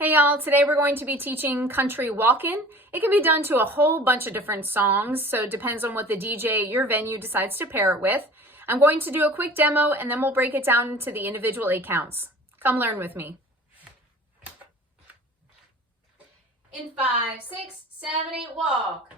Hey y'all, today we're going to be teaching country walkin'. It can be done to a whole bunch of different songs, so it depends on what the DJ at your venue decides to pair it with. I'm going to do a quick demo and then we'll break it down into the individual 8 counts. Come learn with me. In 5, 6, 7, 8, walk.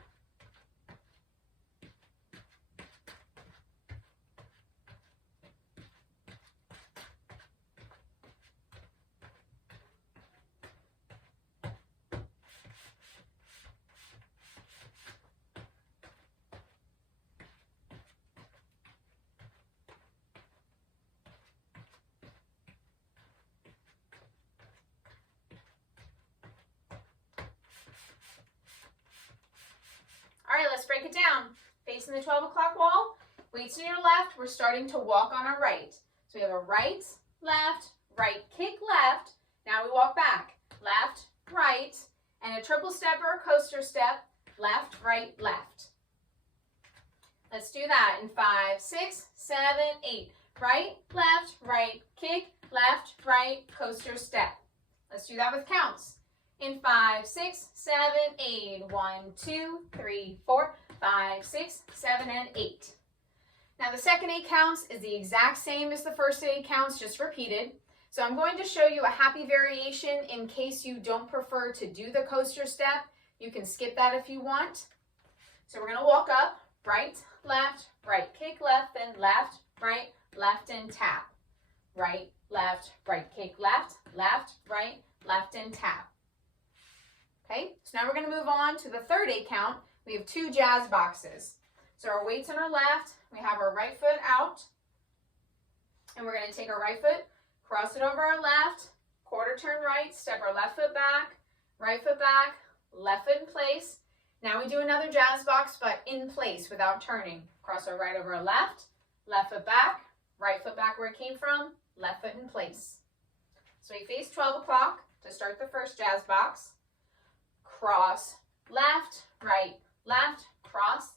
All right, let's break it down. Facing the 12 o'clock wall, weights to your left, we're starting to walk on our right. So we have a right, right kick, left. Now we walk back, left, right, and a triple step or a coaster step, left, right, left. Let's do that in 5, 6, 7, 8. Right, kick, left, right, coaster step. Let's do that with counts. In 5, 6, 7, 8. 1, 2, 3, 4, 5, 6, 7, and 8. Now the second 8 counts is the exact same as the first 8 counts, just repeated. So I'm going to show you a happy variation in case you don't prefer to do the coaster step. You can skip that if you want. So we're going to walk up, right, kick, left, then left, and tap. Right, kick, left, right, left, and tap. Okay, so now we're going to move on to the third 8 count. We have 2 jazz boxes. So our weights on our left, we have our right foot out, and we're going to take our right foot, cross it over our left, quarter turn right, step our left foot back, left foot in place. Now we do another jazz box, but in place without turning. Cross our right over our left foot back, right foot back where it came from, left foot in place. So we face 12 o'clock to start the first jazz box. Cross, left, cross,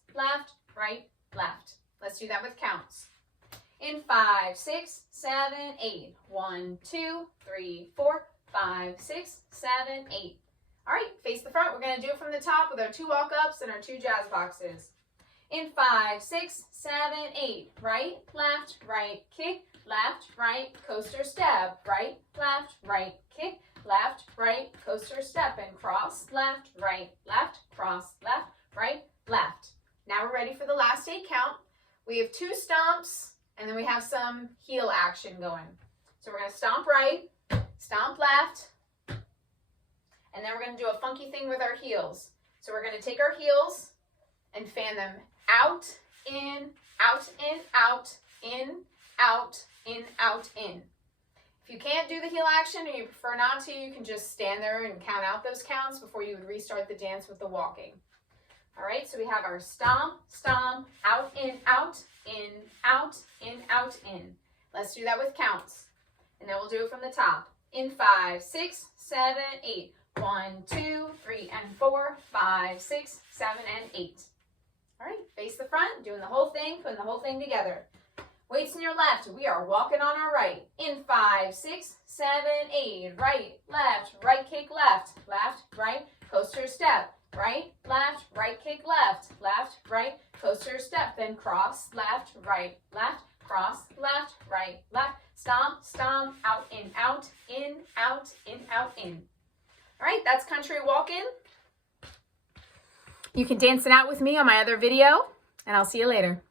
right, left. Let's do that with counts. In 5, 6, 7, 8. 1, 2, 3, 4, 5, 6, 7, 8. All right, face the front. We're going to do it from the top with our 2 walk-ups and our 2 jazz boxes. In 5, 6, 7, 8. Right, kick, left, right, coaster step. Right, kick, left, right, coaster step, and cross, left, cross, left, right, left. Now we're ready for the last 8 count. We have 2 stomps, and then we have some heel action going. So we're going to stomp right, stomp left, and then we're going to do a funky thing with our heels. So we're going to take our heels and fan them out, in, out, in, out, in, out, in, out, in. If you can't do the heel action or you prefer not to, you can just stand there and count out those counts before you would restart the dance with the walking. All right, so we have our stomp, stomp, out, in, out, in, out, in, out, in. Let's do that with counts. And then we'll do it from the top. In 5, 6, 7, 8. 1, 2, 3, and 4, 5, 6, 7, and 8. All right, face the front, doing the whole thing, putting the whole thing together. Weights in your left, we are walking on our right. In 5, 6, 7, 8. Right kick, left, right, coaster step. Right, kick, left, right, coaster step. Then cross, left, cross, left, right, left. Stomp, stomp, out, in, out, in, out, in, out, in. All right, that's country walkin'. You can dance it out with me on my other video, and I'll see you later.